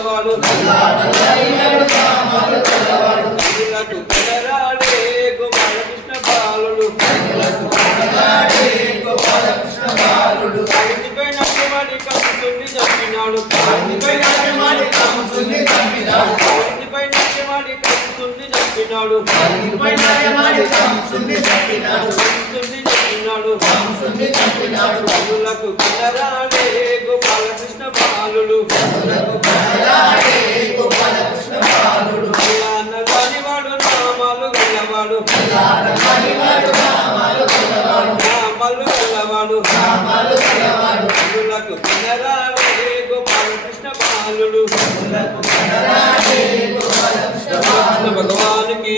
బాలుడు గల్లవాడు నామాలు గల్లవాడు కన్నులకు కనరాడే గోపాల కృష్ణ బాలుడు భగవానికి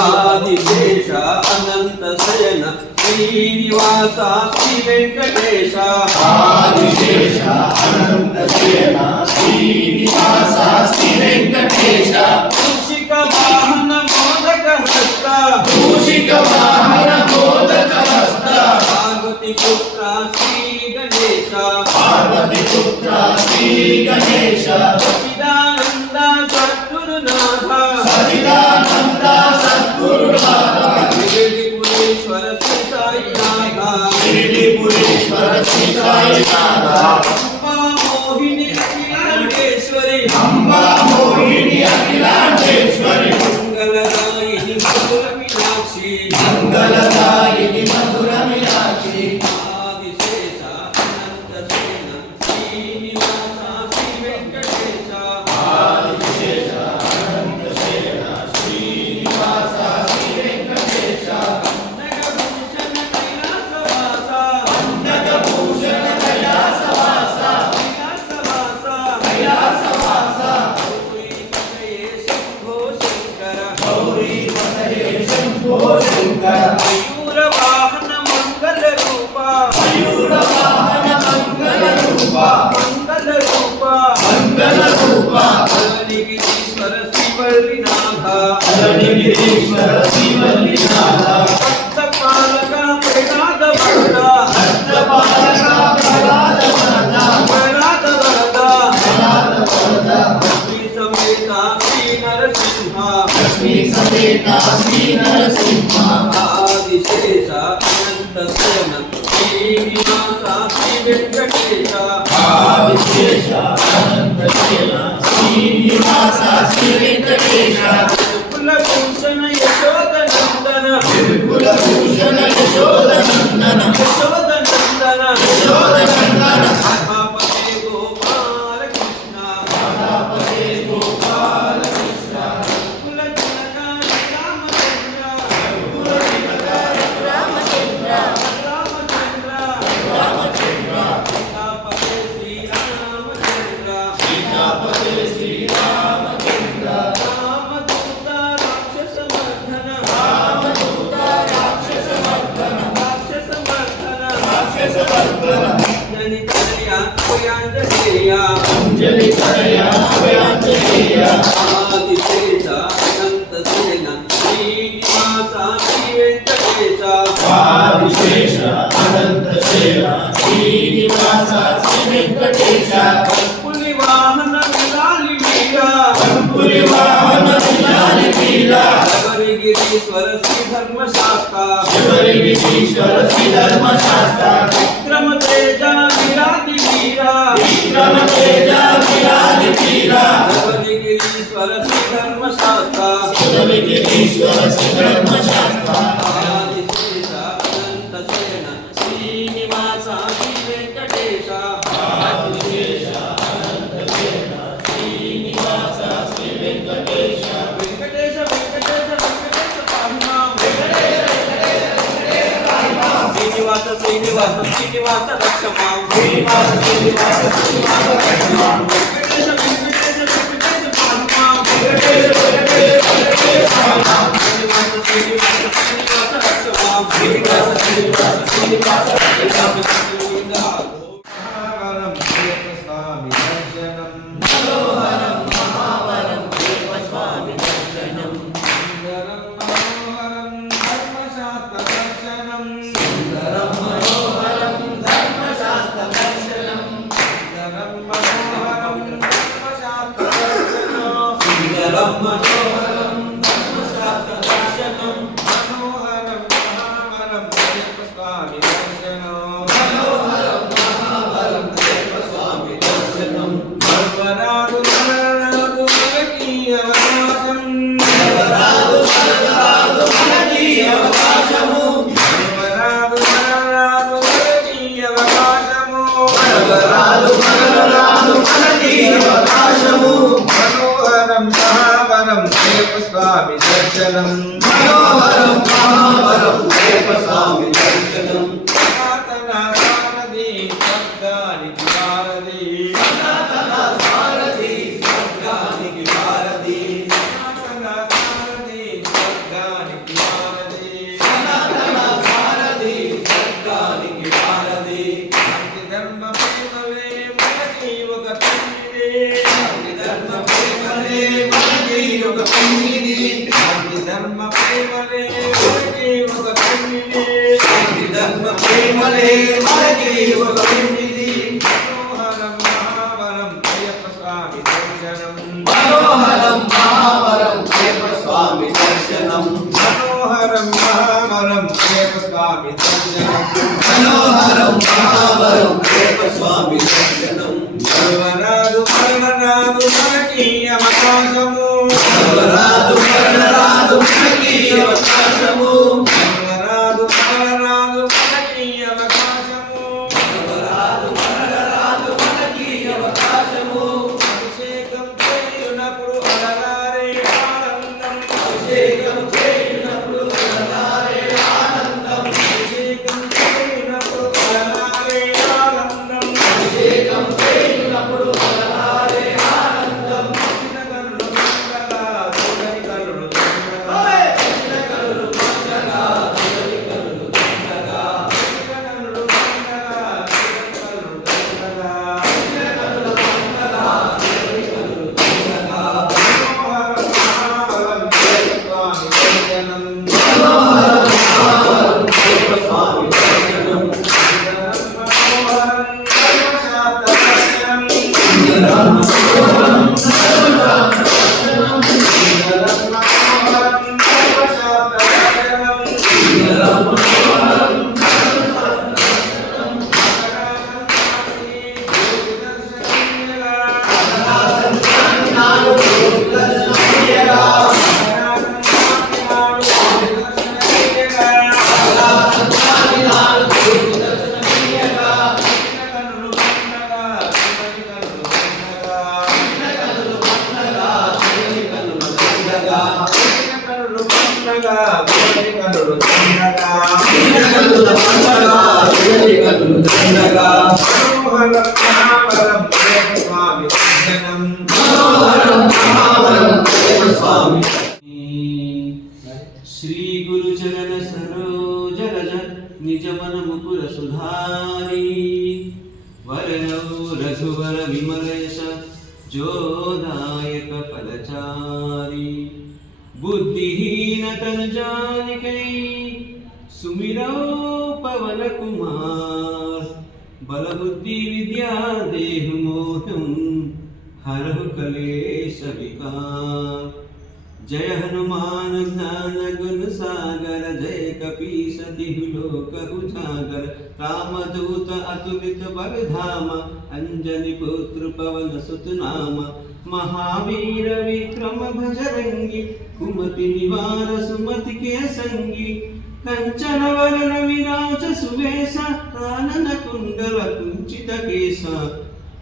ఆదిశేష అనంత శయన శ్రీనివాస శ్రీ వెంకటేశ ఆదిశేష అనంత శయన శ్రీనివాస శ్రీ వెంకటేశ మూషిక వాహన మోదక హస్త మూషిక వాహన మోదక హస్త పార్వతి పుత్ర శ్రీ గణేశ పార్వతి పుత్ర శ్రీ గణేశ సచిదానంద సద్గురునాథ సచిదానంద సద్గురునాథ శ్రీపురేశ్వర శ్రీ సాయినాథ శ్రీపురేశ్వర శ్రీ సాయినాథ అంబా మోహిని అఖిలాండేశ్వరి అంబా మోహిని అఖిలాండేశ్వరి మంగళదాయిని మధుర మీనాక్షి మంగళదాయిని మధుర మీనాక్షి ఆదిశేష అనంత సేన శ్రీనివాస శ్రీ వెంకటేశ ఆదిశేష అనంత శయన శ్రీనివాస శ్రీ వెంకటేశ నగభూషణ కైలాసవాస నగభూషణ కైలాసవాస కైలాసవాస గౌరీ పతయే శంభో శంకర మయూర వాహన మంగళ రూప మయూర వాహన మంగళ రూప మంగళ రూప మంగళ రూప అలనిగిరీశ్వర శ్రీవల్లినాథ అలనిగిరీశ్వర శ్రీవల్లినాథ భక్తపాలక ప్రహ్లాద వరద భక్తపాలక ప్రహ్లాద వరద ప్రహ్లాద వరద ప్రహ్లాద వరద శ్రీ సమేత శ్రీ నరసింహ లక్ష్మీ సమేత శ్రీ నరసింహ ఆదిశేష అనంత సేన శ్రీనివాస శ్రీ వెంకటేశ ఆదిశేష అనంత శయన శ్రీనివాస శ్రీ వెంకటేశ కులభూషణ యశోదనందన కులభూషణ యశోదనందన యశోదనందన యశోదనందన మహాపతే గోపాల కృష్ణ మహాపతే గోపాల కృష్ణ కులతిలక రామచంద్ర రామచంద్ర రామచంద్ర రామచంద్ర సీతాపతే శ్రీరామచంద్ర సీతాపతే శ్రీరామచంద్ర రామదూత రాక్షస మర్దన రామదూత రాక్షస మర్దన రాక్షస మర్దన రాక్షసవర్ధన జనితనయ పుయాంజనేయ అంజలి తనయ అభయాంజనేయ ఆదిశేష అనంత సేన శ్రీనివాస శ్రీ వెంకటేశ ఆదిశేష అనంత శయన శ్రీనివాస శ్రీ వెంకటేశ పులి వాహన విలాలి వీరా పులి వాహన విలాలి వీరా శబరిగిరీశ్వర శ్రీ ధర్మశాస్త్ర శబరిగిరీశ్వర శ్రీ ధర్మశాస్త్ర విక్రమ తేజ విరాటి వీరా విక్రమ తేజ విరాలి వీరా శబరిగిరీశ్వర శ్రీ ధర్మశాస్త్ర శబరిగిరీశ్వర శ్రీ ధర్మశాస్త్ర ఆదిశేష అనంత శయన శ్రీనివాస శ్రీ వెంకటేశ ఆదిశేష అనంత సేన శ్రీనివాస శ్రీ వెంకటేశ వెంకటేశ వెంకటేశ వెంకటేశ పాహిమాం శ్రీనివాస శ్రీనివాస శ్రీనివాస రక్షమాం శ్రీనివాస శ్రీనివాస శ్రీనివాస రక్షమాం వెంకటేశ వెంకటేశ వెంకటేశ పాహిమాం వెంకటేశ వెంకటేశ వెంకటేశ పాహిమాం శ్రీనివాస శ్రీనివాస శ్రీనివాస రక్షమాం శ్రీనివాస శ్రీనివాస శ్రీనివాస రక్షమాం మహావరం అయ్యప్ప స్వామి దర్శనం మనోహరం మహావరం అయ్యప్ప స్వామి దర్శనం సుందరం మనోహరం ధర్మశాస్త్ర దర్శనం సుందరం మనోహరం ధర్మశాస్త్ర దర్శనం సుందరం మనోహరం ధర్మశాస్త్ర దర్శనం సుందరం మనోహరం ధర్మశాస్త్ర దర్శనం మనోహరం మహావరం అయ్యప్ప స్వామి దర్శనం మనోహరం మహావరం అయ్యప్ప స్వామి దర్శనం మరవరాదు మరవరాదు మనకి అవకాశం వరరాదు వరరాదు మనకి అవకాశము మరవరాదు మరవరాదు మనకి అవకాశము వరరాదు వరరాదు మనకి అవకాశము మనోహరం మహావరం అయ్యప్ప స్వామి దర్శనం మనోహరం మహావరం అయ్యప్ప స్వామి దర్శనం సనాతన సారథి స్వర్గానికి వారధి సనాతన సారథి స్వర్గానికి వారధి సనాతన సారథి స్వర్గానికి వారధి సనాతన సారథి స్వర్గానికి వారధి శాంతి ధర్మ ప్రేమలే మనకి ఒక తండ్రి ధర్మ ప్రేమలే మనకి ఒక పెన్నిది శాంతి ధర్మ ప్రేమలే మనకి ఒక తండ్రి ధర్మ ప్రేమలే మనకి ఒక పెన్నిది మనోహరం మహావరం అయ్యప్ప స్వామి దర్శనం మనోహరం మహావరం అయ్యప్ప స్వామి దర్శనం మనోహరం మహావరం అయ్యప్ప స్వామి దర్శనం మనోహరం మహావరం అయ్యప్ప స్వామి దర్శనం సర్వరాదు మరణరాదు మనకి అవకాశము వరరాదు వరరాదు మనకి అవకాశము సర్వరాదు మరణరాదు మనకి అవకాశము వరరాదు వరరాదు మనకి అవకాశము అభిషేకం చేయునప్పుడు అలరారే ఆనందం అభిషేకం చేయునప్పుడు వరరారే ఆనందం అభిషేకం చేయునప్పుడు అలరారే ఆనందం అభిషేకం చేయునప్పుడు వరరారే ఆనందం కన్నులు మంగళ చూడని కన్నులు తుంగగా చిన్న కరులు మంగగా చివరి కరులు తుంగగా కన్నులు మంగళ చూడని కన్నులు తుంగగా చిన్న కరులు మంగగా చివరి కరులు తుంగగా మనోహరం మహావరం అయ్యప్ప స్వామి దర్శనం మనోహరం మహావరం అయ్యప్ప స్వామి దర్శనం మనోహరం ధర్మశాస్త్ర దర్శనం మనోహరం మనోహరం ధర్మశాస్త్ర దర్శనం మనోహరం ధర్మశాస్త్ర దర్శనం మనోహరం నాడు దర్శనమియగా సంతాని నాడు దర్శనమియగా చిన్న కనులు పండగా చివరి కనులు తుంగగా చిన్న కనుల పండగా చివరి కనులు తుంగగా మనోహరం మహావరం అయ్యప్ప స్వామి శ్రీ గురు చరణ సరోజ రజ నిజ మన ముకుర సుధారి వరనౌ రఘువర విమలేశ జోదాయక పదచారి बुद्धिहीन तन जानिकै सुमिरौ पवन कुमार बलबुद्धि विद्या देहु मोहं हरहु कलेश विकार। जय हनुमान ज्ञान गुण सागर, जय कपीस तिहु लोक उजागर। रामदूत अतुलित बल धामा, अंजनी पुत्र पवन सुत नामा। महावीर विक्रम भजरंगी, कुमति निवार सुमति के संगी। कंचन वरण विराज सुवेशा, कानन कुंडल कुंचित केसा।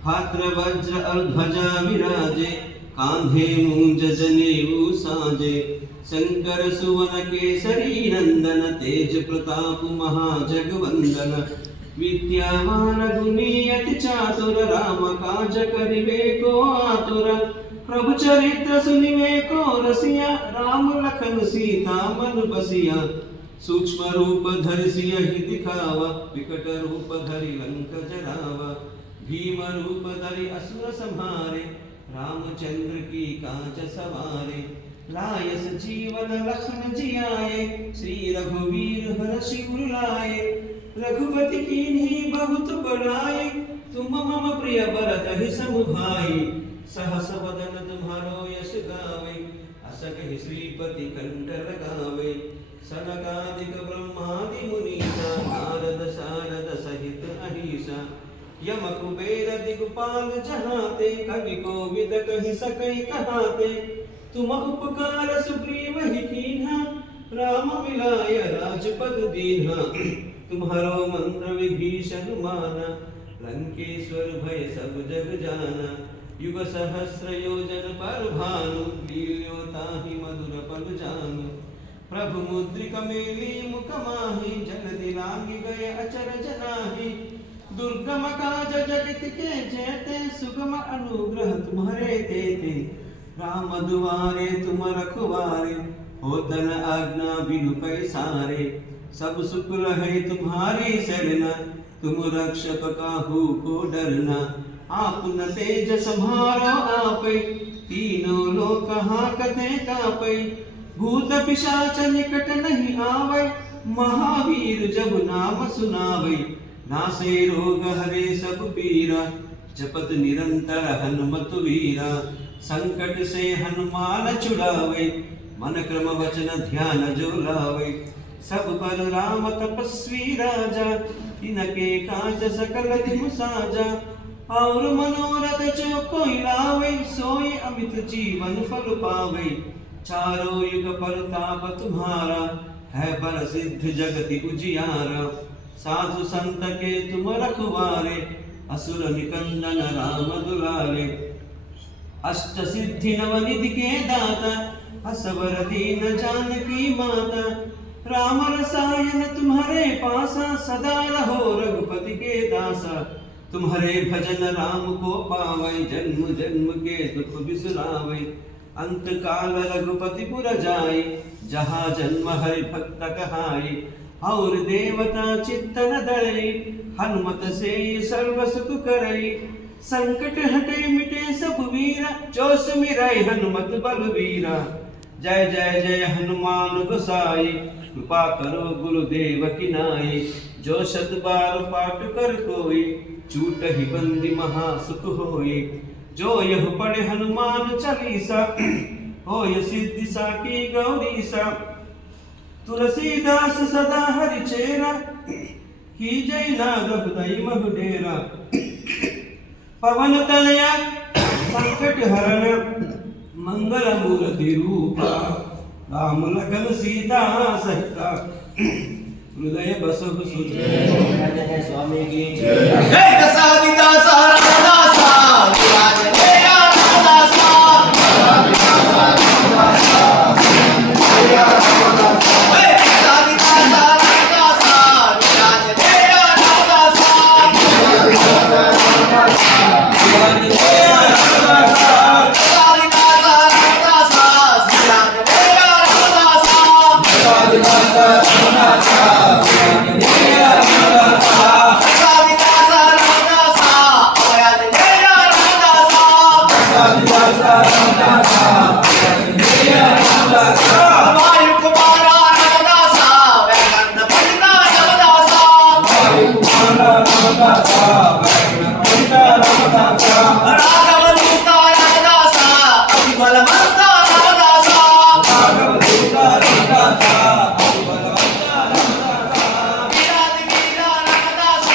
हात्र वज्र और ध्वजा विराजे, कांधे मूंज जनेऊ साजे। शंकर सुवन केसरी नंदन, तेज प्रताप महाजगवंदन। विद्यावान गुणी अति चातुर, राम काज करिबे को आतुर। प्रभु चरित्र सुनिबे को रसिया, राम लखन सीता मन बसिया। सूक्ष्म रूप धरि सियहि दिखावा, विकट रूप धरि लंक जरावा। भीम रूप धरि असुर संहारे, रामचंद्र की काज सवारे। लाय सजीवन लखन जियाए, श्री रघुवीर हर्षि उर लाए। रघुपति कीन्ही बहुत बड़ाई, तुम मम प्रिय भरत ही समुभाई। सहस वदन तुम्हारो यश गावे, अस कहि श्रीपति कंठ लगावे। सनकादिक ब्रह्मादि मुनीसा, नारद सारद सहित अहिसा। यम कुबेर दिगपाल जहाते, कवि कोविद कहि सकै कहाते। तुम उपकार सुग्रीव ही कीन्हा, राम मिलाय राजपद दीन्हा। तुम्हारो मंत्र विभीषण माना, लंकेश्वर भय सब जग जाना। युग सहस्र योजन पर भानु, लील्यो ताहि मधुर पल जानु। प्रभु मुद्रिका मेली मुख माहि, जगति लांघि गए अचरज नाहि। दुर्गम काज जगत के जेते, सुगम अनुग्रह तुम्हारे तेते। राम दुआरे तुम रखवारे, होतन आज्ञा बिनु पैसारे। सब सुख रहे तुम्हारी शरणा, तुम रक्षक काहू को डरना। आपन तेज सम्हारो आपै, तीनों लोक हाकते कापै। भूत पिशाच निकट नहीं आवै, महावीर जब नाम सुनावै। नासे रोग हरे सब पीरा, जपत निरंतर हनुमत वीरा। संकट से हनुमान छुड़ावे, मन क्रम वचन ध्यान जो लावे। सब पर राम तपस्वी राजा, तिनके काज सकल तिम साजा। और मनोरथ जो कोई लावे, सोई अमित जीवन फल पावे। चारों युग परताप तुम्हारा, है पर सिद्ध जगति उजियारा। साधु संत के तुम रखवारे, असुर निकंदन राम दुलारे। अष्ट सिद्धि नवनिधि के दाता, असवर दीन जानकी माता। राम रसायन तुम्हारे पासा, सदा रहो रघुपति के दासा। तुम्हारे भजन राम को पावै, जन्म जन्म के दुख बिसरावै। अंत काल रघुपति पुर जाई, जहाँ जन्म हरि भक्त कहाई। और देवता चित्तन धरई, हनुमत से सर्व सुख करई। संकट हटे मिटे सब वीरा, जो सुमिरै हनुमत बलवीरा। जय जय जय हनुमान गोसाई, कृपा करो गुरुदेव की नाई। जो शत बार पाठ कर कोई, छूट ही बंदी महा सुख होई। जो यह पढ़े हनुमान चालीसा, होय सिद्धि साकी गौरीसा। तुलसीदास सदा हरि चेरा, कीजय नाग हृदय महु डेरा। पवन तनया संकट हरण, मंगल मूर्ति रूपा। राम लखन सीता सहिता, हृदय बसहु सुध। जय स्वामी की जय। दसादिदासा रामदासा, विराज जय रामदासा। వరగణమంత రామదాస రాఘవదూత రామదాస బలవంత రామదాస రాఘవదూత రామదాస బలవంత రామదాస వీరాది వీర రామదాస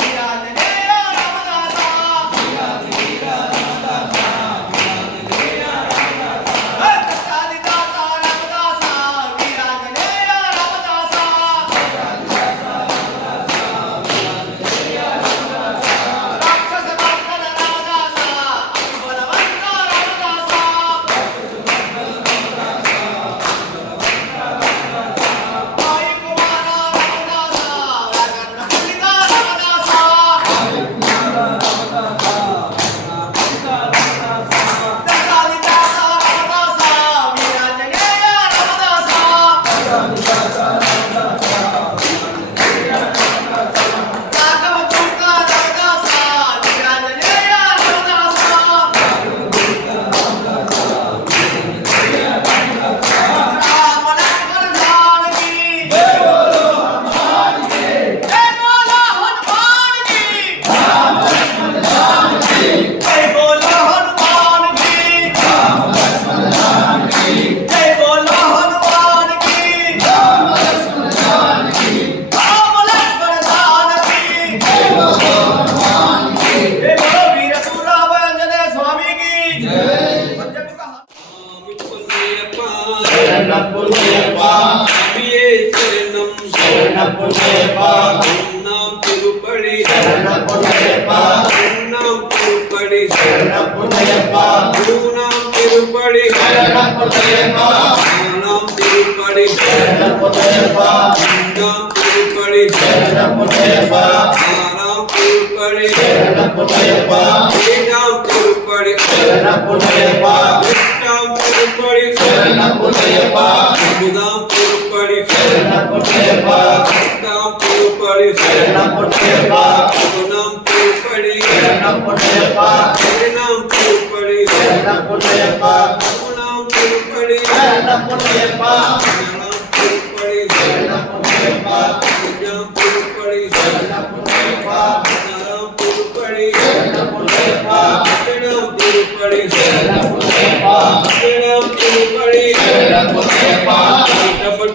వీరాంజనేయ రామదాస వీరాది వీర రామదాస వీరాంజనేయ రామదాస కష్టాది దాత రామదాస వీరాంజనేయ రామదాస రాక్షస భక్తల రామదాస బలవంత రామదాస వాయు కుమార రామదాస వరగణ పండిత రామదాస దశాది దాత రామదాస వీరాంజనేయ రామదాస రాఘవదూత రామదాస వీరాంజనేయ రామదాస రామ లక్ష్మణ జానకి జై బోలో హనుమాన్ కి జై బోలో హనుమాన్ కి జై బోలో హనుమాన్ కి రామ లక్ష్మణ జానకి జై బోలో హనుమాన్ కి రామ లక్ష్మణ జానకి జై బోలో హనుమాన్ కి జై బోలో వీర సూరాభంజనేయ స్వామికి జై శరణపుణ్యప్ప స్వామియే శరణం శరణపుణ్యప్ప నాం తిరుపడి శరణపుణ్యప్ప నాం తిరుపడి శరణపుణ్యప్ప నాం తిరుపడి శరణపుణ్యప్ప నాం తిరుపడి శరణపుణ్యప్ప నాం తిరుపడి శరణపుణ్యప్ప నాం తిరుపడి శరణపుణ్యప్ప నాం తిరుపడి శరణపుణ్యప్ప నాం తిరుపడి శరణపుణ్యప్ప నాం తిరుపడి శరణపుణ్యప్ప నాం తిరుపడి శరణపుణ్యప్ప నాం తిరుపడి శరణపుణ్యప్ప నాం తిరుపడి శరణపుణ్యప్ప నాం తిరుపడి శరణపుణ్యప్ప నాం తిరుపడి శరణపుణ్యప్ప నాం తిరుపడి శరణపుణ్యప్ప నాం తిరుపడి శరణపుణ్యప్ప నాం తిరుపడి శరణపుణ్యప్ప నాం తిరుపడి శరణపుణ్యప్ప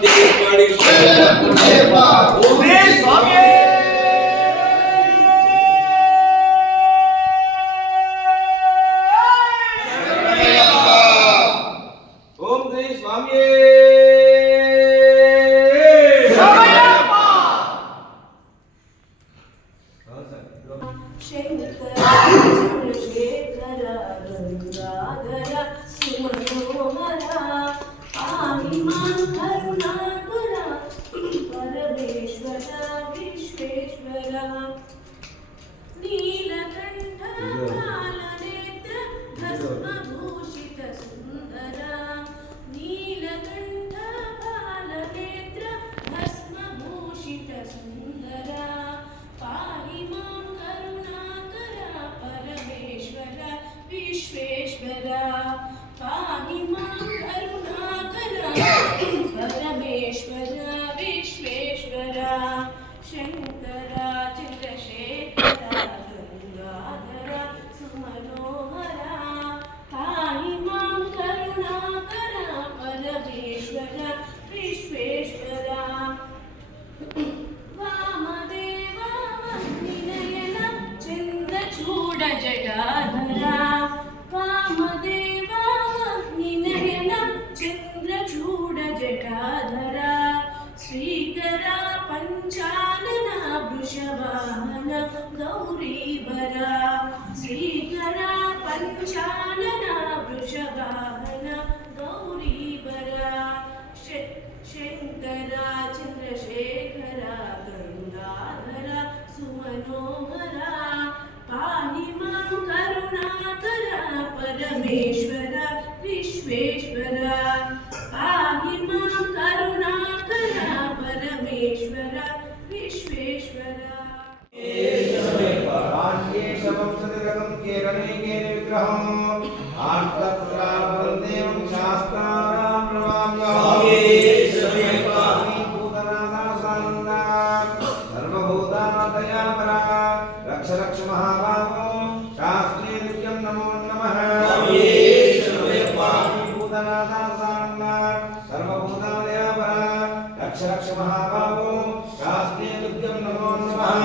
తిరుపడి శరణపుణ్యప్ప ఓమే స్వామి ఓం శ్రీ స్వామి पाहि मां करुणाकर परमेश्वर विश्वेश्वर शंकरा चंद्रशेखरा गंगाधरा सुमनोहरा पाहि मां करुणाकर परमेश्वर विश्वेश्वरा वामदेवा वह्निनयन चन्द्रचूड जटाधरा वामदेवा वह्निनयन चन्द्रचूड जटाधरा श्रीकरा पञ्चानना वृषवाहन गौरीवरा श्रीकरा पञ्चानना वृषवाहन गौरीवरा शंकरा चंद्रशेखरा गंगाधरा सुमनोहरा पाहि मां करुणाकरा परमेश्वरा विश्वेश्वरा पाहि मां करुणाकरा परमेश्वरा विश्वेश्वरा रक्ष रक्ष महाबाहो शास्त्रे नित्यं नमो नमः भूतनाथासानन्दा सर्वभूतालयापरा रक्ष रक्ष महाबाहो शास्त्रे नित्यं नमो नमः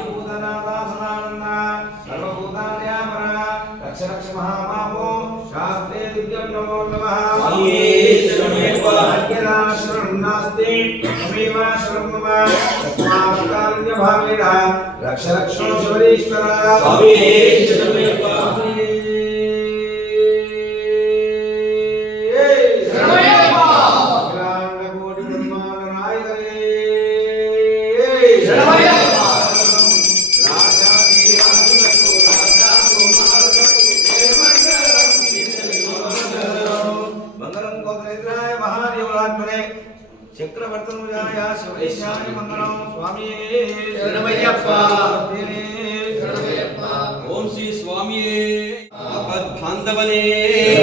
भूतनाथासानन्दा सर्वभूतालयापरा रक्ष रक्ष महाबाहो शास्त्रे नित्यं नमो नमः नास्ति तमेव शरणं मम तस्मात् कारुण्यभावेन रक्ष रक्ष शिवरीश्वर स्वामी शरणमय्यप्पा शरणमय्यप्पा ग्रामकोटि ब्रह्मांड नायकरे शरणमय्यप्पा राजा देवासुरतो राजा कुमारतो मंगलम गोत्रेन्द्राय महादेवात्मने चक्रवर्तनुजाय शिवेशाय मंगलम स्वामी शरणमय्यप्पा शरणमय्यप्पा ओम श्री स्वामी आपद बांधवने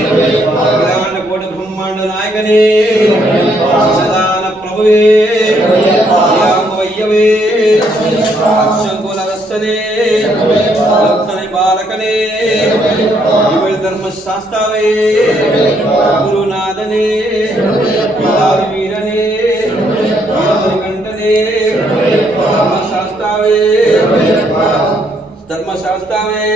ग्रांड कोट ब्रह्मांड नायकने सदान प्रभुवे वैयवे अक्षकुल रसने भक्तने बालकने धर्म शास्त्रावे गुरुनाथने वीरने कंठने धर्मशास्त्रावे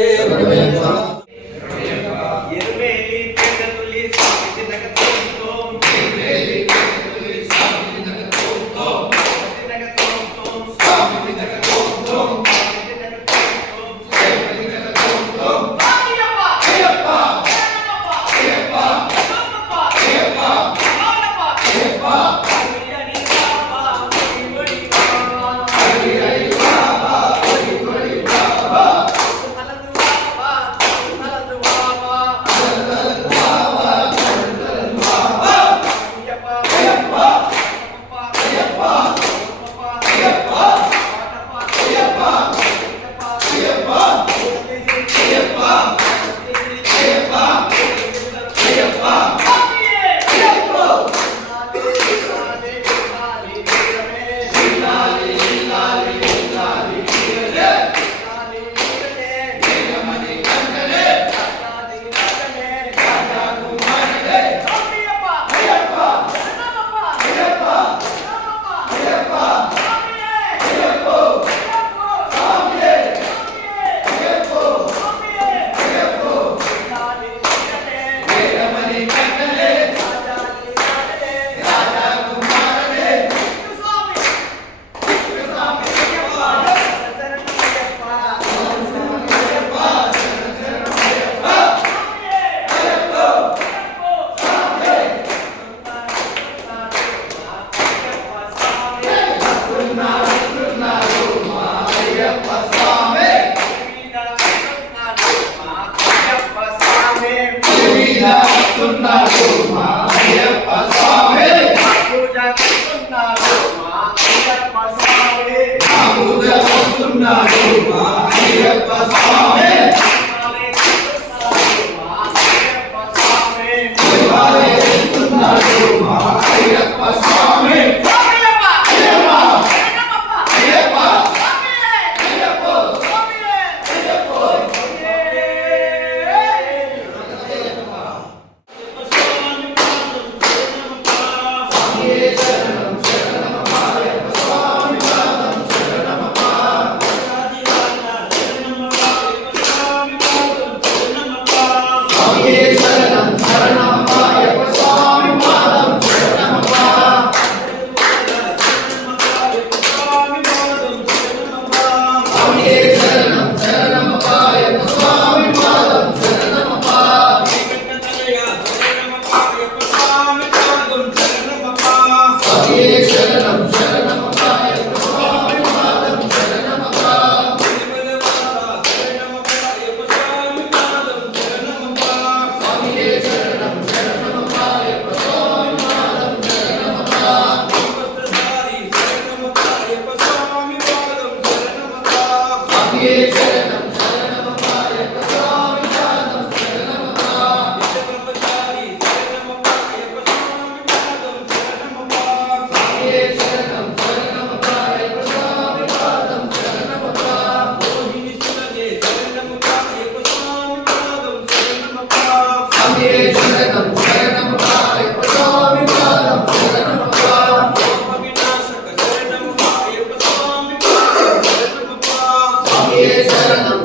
స్వామియే శరణం